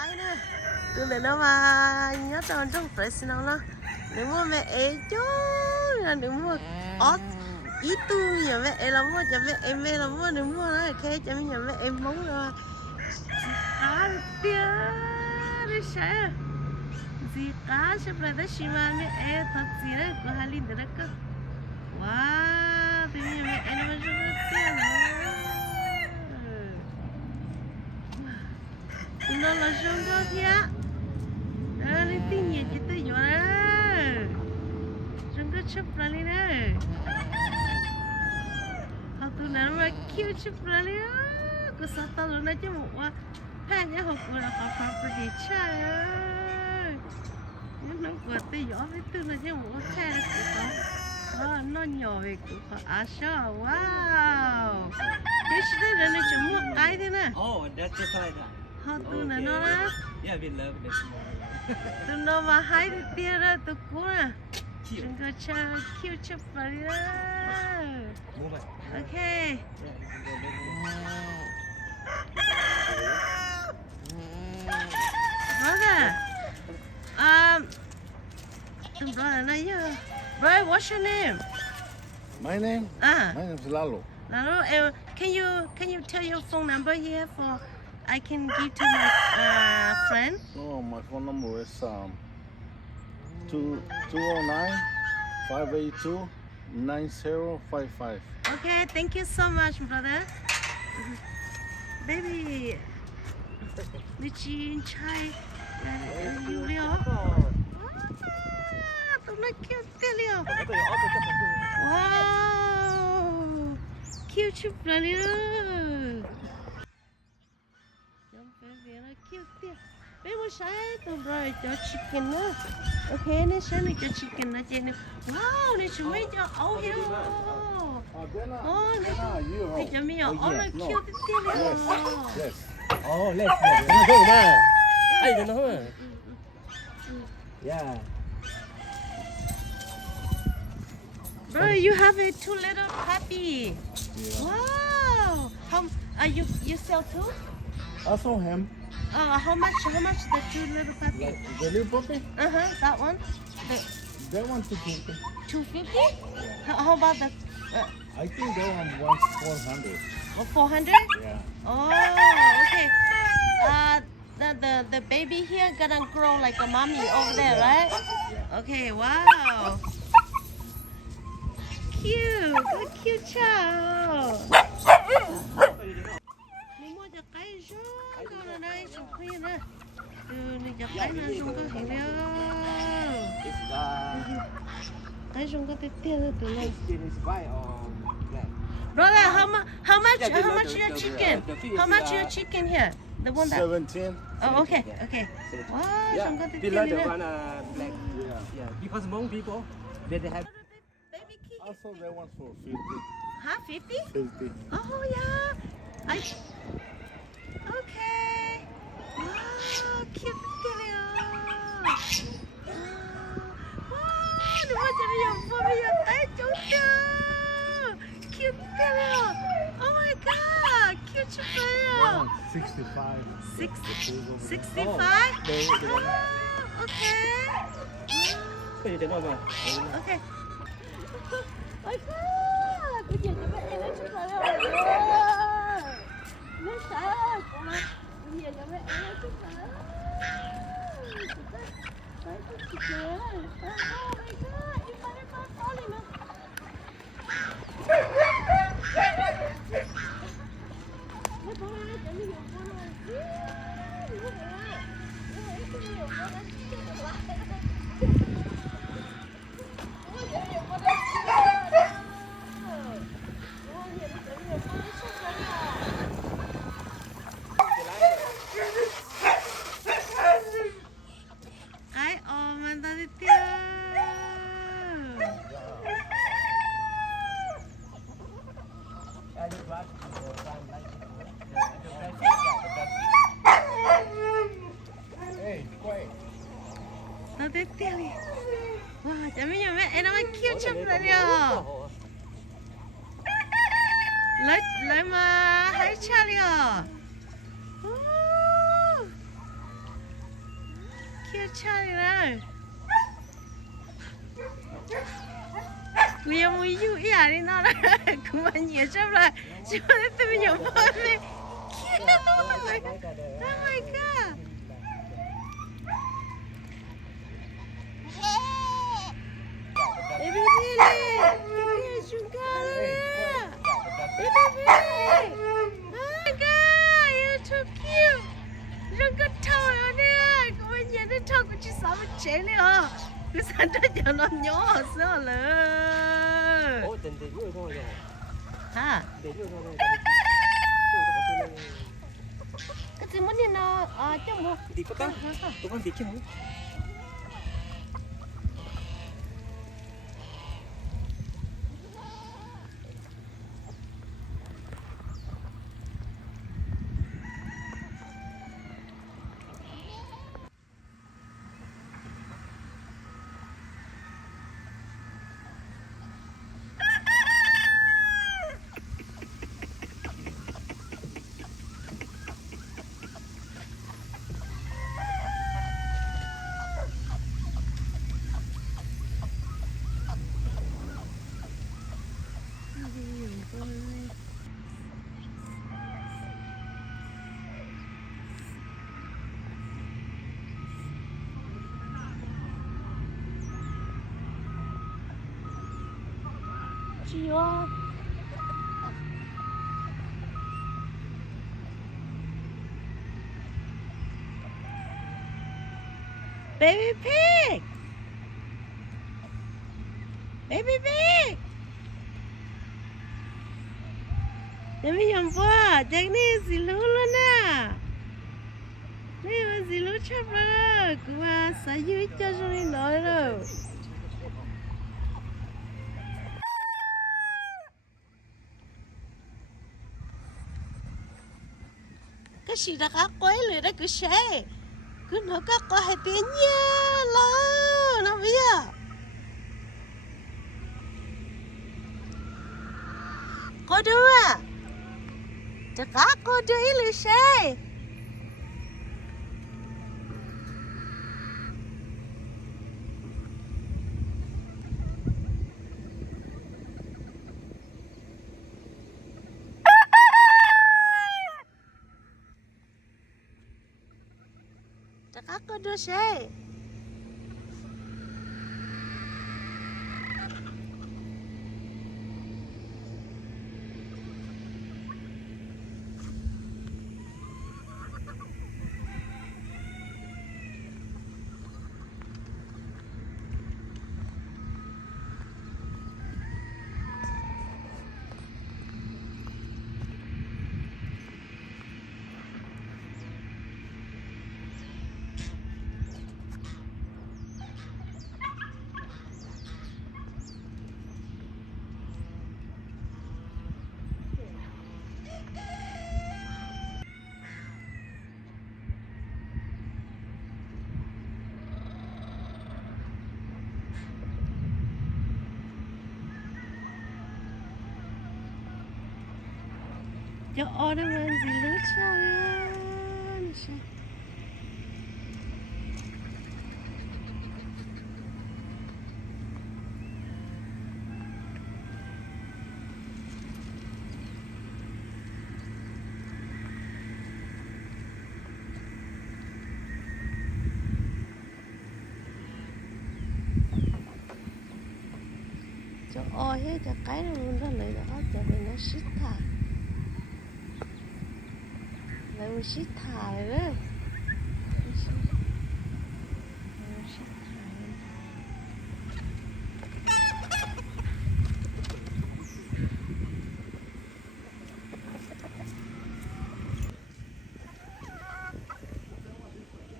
ai nè từ này nó mà nhớ trong Fresno nó nếu mà mẹ ấy chú là nếu mà ít tu nhà mẹ em làm mua cho mẹ em làm mua nếu mua nó khe cho mẹ nhà mẹ em mong rồi tia đi sao gì cả sẽ phải tới xem mẹ em thật gì đấy của hai linh đấy cơ wow thì nhà mẹ em nó rất là tiền nó là trong đó kia đó đi tìm nhà chị tới chỗ đó trong đó chụp ra đi đấy họ tụi nó mà kêu chụp ra đi đó cứ sao tao nó chứ một quá hai nhá học của là họ phải đi chơi nhưng nó vừa tới gió với tụi nó chứ một cái là nó nhỏ về của họ sao wow cái gì đó nó chỉ một cái thế nè Oh, that's just like that. họ tụi nó đó Yeah, we love the small. tụi nó mà hai đứa tia đó tụi cô nè chúng ta chơi kêu chụp vào đi đó Move it. ok brother này nhá brother what's your name My name? my name is Lalo. Lalo, can you tell your phone number here for I can give to my friend? Oh, my phone number is 209 582 9055. Okay, thank you so much, brother. Baby, Richie chai, you liao. Tụi nó kêu tiêu liao. Wow, kêu chụp ra đi rồi. Bé mua sáng tụi rồi cho chicken nữa. Ok, nên sáng này cho chicken nữa chị nè. Wow, này chúng mấy cho ấu hiếu. Này cho mấy ấu là cute tiêu liao. Yes. Oh, let's go. Nó go mà. Ai nó mà. Yeah. Bro, you have a two little puppy. Yeah. Wow. You sell two? Also him. How much the two little puppy? Like the little puppy? That one. That one 250. 250? How about the I think that one wants 400. 400? Yeah. Oh, okay. The baby here gonna grow like a mommy over there, right? Yeah. Okay, wow. Cute child. Mình mua cho cái rốn con ở đây chụp hình nè. Mình cho cái nó rốn có hình đâu. Cái rốn có tiền tiền từ này. Brother, how much your chicken? How much your chicken here? The one that 17. Oh, okay. Wow, Yeah, rốn có tiền we tiền love the nè. one black. Yeah, because Hmong people, they have. Baby kiki. Also that one's for 50. Huh? 50? 50. Oh yeah. Okay. Wow, cute little. Wow, đừng có cho bây giờ tay chúng ta. Cute little. Oh my god, cute little. 65. 65? Oh, okay. Cái gì đến đâu mà? Okay. Ôi god, cái gì cho bé em nó chụp lại rồi. Nó sợ. Bây giờ cho bé em nó chụp lại. Đấy, chụp kìa. Oh my god, em phải lên nữa. Nó có ai cho mình một con rồi. Nó có nhiều con đó. Cái ôm anh ta đi tiêu. Hey, quiet. Nó đi tiêu đi. Wow, chả biết nhà mẹ em nó mới cute chụp lại rồi. Lấy mà hãy cha đi à. chơi rồi Mày muốn yêu ý à đi nó đó Cũng mà nhiều chấp lại Chứ mà tôi bây giờ bỏ đi Oh my god Baby Billy Baby sugar Baby Billy Oh my god You're so cute Rất có thâu rồi nè Cô bây giờ nó thâu của chị sáu một chế này hả Cứ sáng đó giờ nó nhỏ hả sao là Ủa, tình tình yêu thôi rồi. Hả? Tình yêu thôi rồi. Cái gì muốn nhìn nó trong bộ Đi có ta? Tụi con đi chứ không? Chị ơi Baby pig Baby pig Baby yum qua Jack này xí lú luôn nè Này mà xí lú chấp rồi Cứ mà xá dưới cho cho đi nói rồi Cái gì đã cá quấy lười đó cứ xe Cứ nói các có hai tiếng nha lo Nó bây giờ Có đứa à Chả cá có đứa ý lười xe Chả cá có đứa xe Cho ở đây mà gì lướt sao lên Cho ở hết cho cái nó luôn đó lấy đó cho bên nó xít thả lấy một xít thả rồi đấy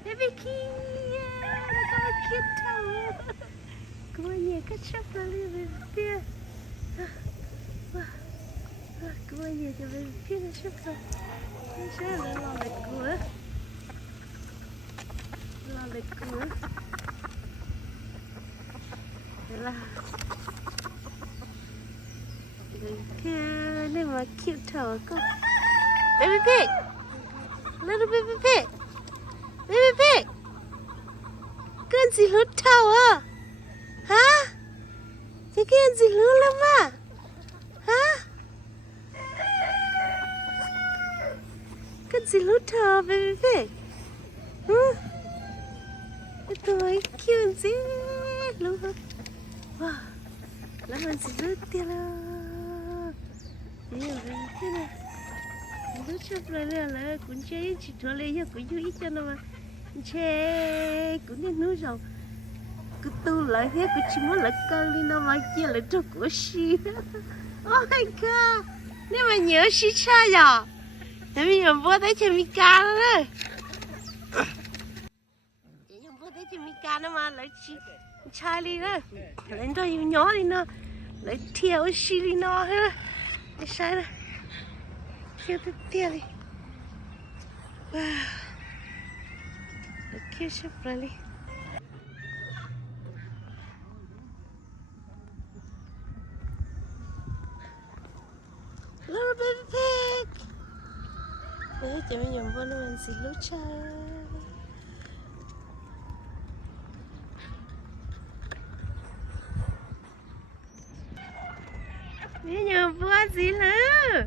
Baby Kia, look how cute towel. Come on, yeah, catch up a little bit. Come on, yeah, baby Kia, catch up a little bit. Lo lại cửa. Lo lại cửa. Đây là Kia, này mà cute towel cô. Baby pig, little baby pig. Baby pig. gì lút thầu à? Hả? Chị cái gì lút lắm à? Hả? Cái gì lút thầu bebe? Tôi kêu gì luôn. Wow, làm ăn gì lút tiền à? Nhiều thế này. Lút chụp lại là cũng chơi chỉ cho lấy cho cũng vui cho nó mà. Chơi cũng nên nuôi rồi. Cứ tu lại thế cứ chỉ muốn là cơn đi nó mà kia là cho của xí. Oh my god, nếu mà nhớ xí cha à? Tại vì nhầm bữa tới chơi Mika đó đấy. Nhầm bữa tới chơi Mika nó mà lại chỉ cha đi đó. Lên đó yêu nhỏ đi nó, lại theo xí đi nó hết. Cái sai đó, theo tới theo đi. Wow, cái sắp ra đi. Little baby pig. Đấy, chị mới nhầm vô nó mình xịt lút cha. Mới nhầm vô gì nữa.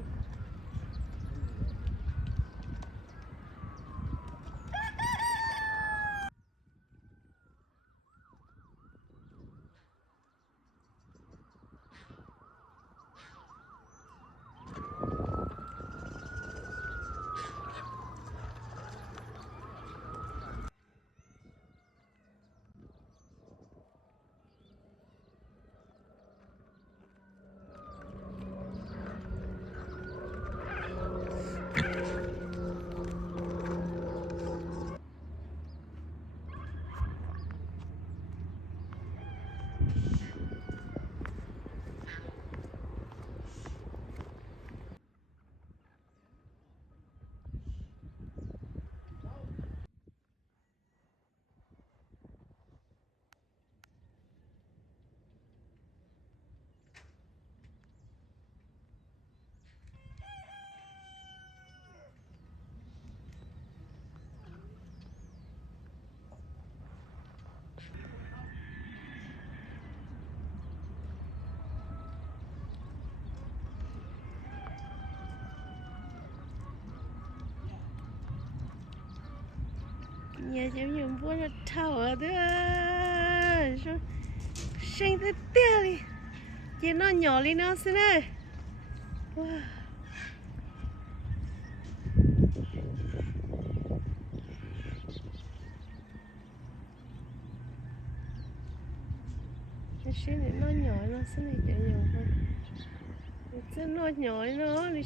Nhà cháu nhầm vô nó thầu ở đó. Xanh tới tia đi. Chị nó nhỏ lên nó xin ơi. Wow. Cái xí này nó nhỏ nó xin này chạy nhiều hơn. Cái nó nhỏ nó đi.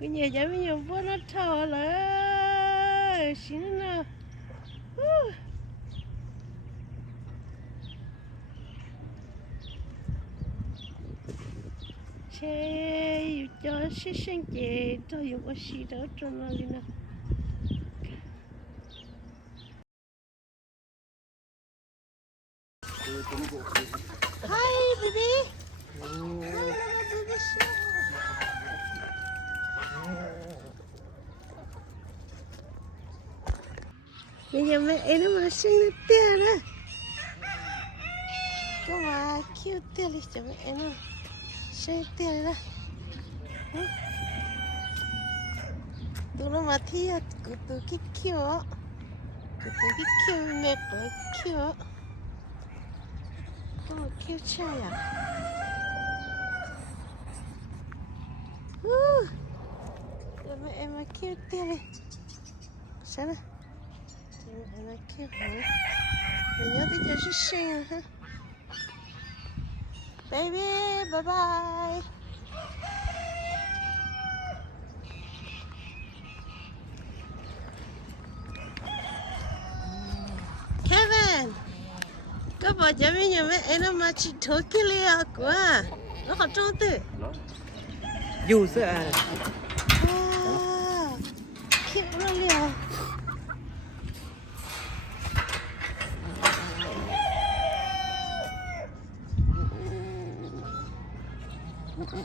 Cái nhà cháu bây giờ vô nó thò lại xin nào. Chê cho xí xanh chê cho dù có xí đó cho nó đi nào. Hi baby. Bây giờ mẹ ấy nó mà sinh được tiền đó. Có mà kêu tiền đi cho mẹ ấy nó sinh tiền đó. Tụi nó mà thi của tụi cái kêu á. Của tụi cái kêu mẹ của kêu á. Có một kêu trai à? Rồi mẹ em mà kêu tiền đi. Sao nào? Nó kêu hả? Mình nhớ tới cho chút xinh ha. Baby, bye bye. Kevin, có bỏ cho mình nhà mẹ nó mà chỉ thổi cái lia của à? Nó học trong từ. Dù sợ à? Wow, khiếp nó lia. Bây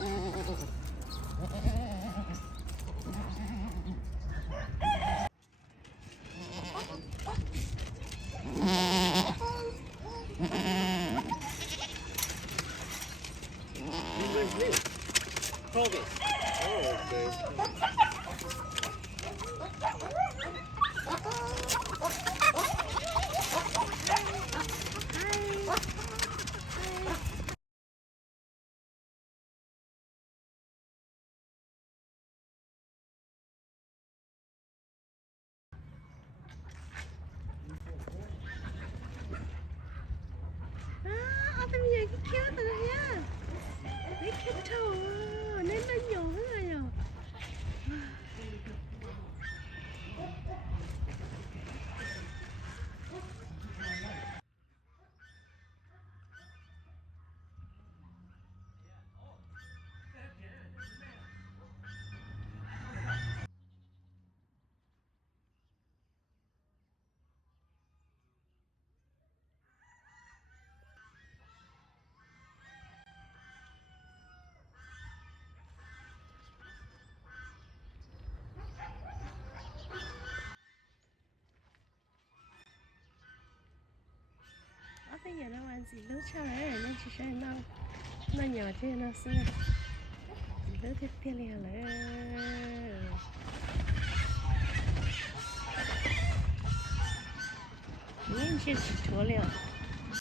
giờ cái kéo từ nha. Lấy cái trâu nên nó nhiều thế này rồi. Bây giờ nó ăn gì lúc sau đấy nó chỉ sẽ nó nhỏ thế nó xưa lúc tiếp theo là nhìn chỉ chúa liệu